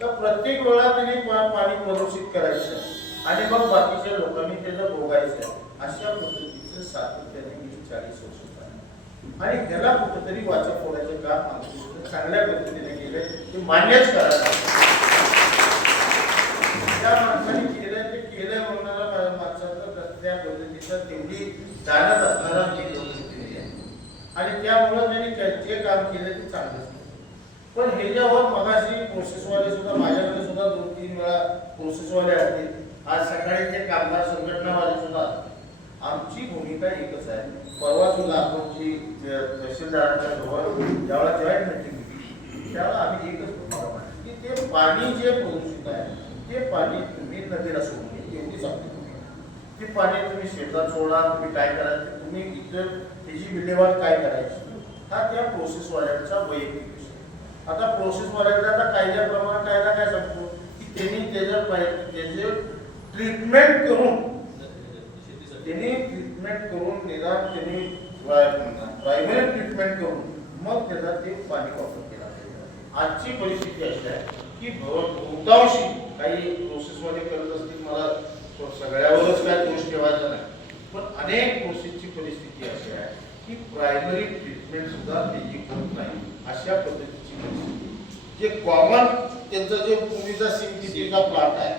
तर प्रत्येक वेळा त्यांनी पाणी प्रदूषित करायचं आणि मग बाकीच्या लोकांनी त्याचं भोगायचं अशा पद्धतीचं सातत्याने 40 वर्ष आणि ह्याला कुठेतरी वाचा फोडायचं काम आमच्या चांगल्या पद्धतीने केलंय ते मान्यच करायला त्या माणसाने केलं ते केलंय म्हणणारा माणसाचं त्या पद्धतीचा तेवढी जाणत असणारा आणि त्यामुळं त्यांनी जे काम केलं ते चांगलंच. पण ह्याच्यावर मगाशी प्रोसेसवाले सुद्धा माझ्याकडे सुद्धा 2-3 वेळा प्रोसेसवाले असतील. आज सकाळी ते कामगार संघटनावाले सुद्धा आमची भूमिका एकच आहे. परवा सुद्धा आपण जी तहसीलदारांच्या जवळ ज्यावेळेला जॉईंट मीटिंग होती त्यावेळेला आम्ही एकच भूमिका मांडली की ते पाणी जे प्रदूषित आहे ते पाणी तुम्ही नदीला सोडून द्या एवढीच आपली भूमिका. ते पाणी तुम्ही शेतात सोडा, तुम्ही काय करायचं, तुम्ही इतर त्याची विल्हेवाट काय करायची हा त्या प्रोसेसवाल्यांचा वैयक्तिक विषय. आता प्रोसेसवाल्यांचा आता कायद्याप्रमाणे कायदा काय सांगतो की त्यांनी त्याचे ट्रीटमेंट करून निदान त्यांनी प्रायमरी ट्रीटमेंट करून मग त्याचा ते पाणी वापर केला पाहिजे. आजची परिस्थिती अशी आहे की बहुतांशी काही प्रोसेसवाले करत असतील, मला सगळ्यावरच काय दोष ठेवायचा नाही, पण अनेक प्रोसेसची परिस्थिती अशी आहे की प्रायमरी ट्रीटमेंट सुद्धा त्याची होत नाही. अशा पद्धतीची परिस्थिती जे कॉमन त्यांचा जो पूर्वीचा सिंथिटिकचा प्लांट आहे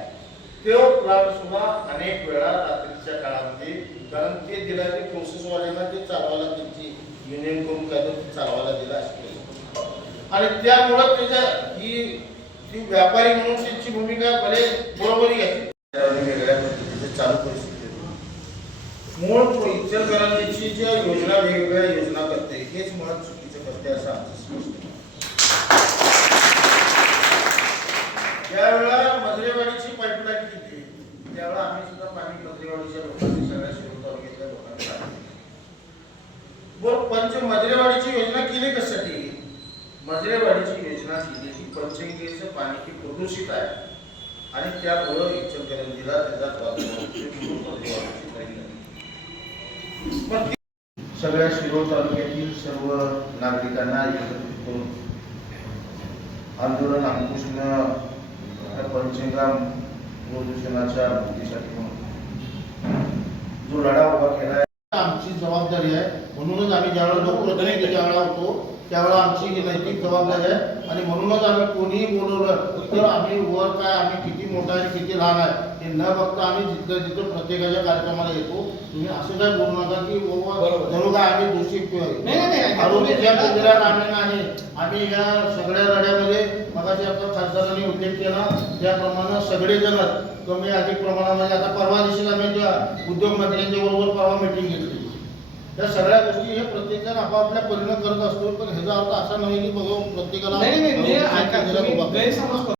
तो प्लांट सुद्धा अनेक वेळा रात्रीच्या काळामध्ये, कारण ते दिला ते प्रोसेसवाल्यांना ते चालवायला त्यांची युनियन करून काय तर चालवायला दिला असते आणि त्यामुळं त्याच्या ही व्यापारी म्हणून त्यांची भूमिका भले बरोबरी घ्यायची. वेगळ्या पद्धतीचे चालू परिस्थिती मूळ इचलकरंजीची ज्या योजना वेगवेगळ्या योजना करते हेच मुळात चुकीचं करते असं आमचं स्पष्ट. ज्यावेळेला मजरेवाडीची पाईपलाईन केली त्यावेळेला आम्ही सुद्धा पाणी मजरेवाडीच्या लोकांनी सगळ्या शिरूर तालुक्यातल्या लोकांना पंच मजरेवाडीची योजना केली कशासाठी? मजरेवाडीची योजना केली की पंचगंगेचं पाणी हे प्रदूषित आहे आणि त्यामुळं इचलकरंजीला त्याचा सगळ्या शिरूर तालुक्यातील सर्व नागरिकांना एकत्रित करून आंदोलन अंकुशनं पंचगंगा प्रदूषणाच्या मुक्तीसाठी जो लढा उभा केला आहे आमची जबाबदारी आहे. म्हणूनच आम्ही ज्यावेळेला लोकप्रतिनिधी ज्यावेळेला होतो त्यावेळेला आमची नैतिक जबाबदारी आहे आणि म्हणूनच आम्ही कोणीही बोलवलं तर आम्ही वर काय आम्ही किती मोठा आहे किती लहान आहे हे न बघता आम्ही जिथं जिथं प्रत्येकाच्या कार्यक्रमाला येतो. तुम्ही असं काय बोलू नका की जणू काय आम्ही दोषी आरोग्याच्या केंद्रात आम्ही नाही. आम्ही या सगळ्या लढ्यामध्ये मगाशी आपल्या खासदारांनी उल्लेख केला त्याप्रमाणे सगळेजण कमी अधिक प्रमाणामध्ये आता परवा दिवशी आम्ही त्या उद्योग मंत्र्यांच्या बरोबर परवा मीटिंग घेतली. या सगळ्या गोष्टी हे प्रत्येकजण आपापल्या परिणाम करत असतो, पण ह्याचा अर्थ असा नाही की बघा प्रत्येकाला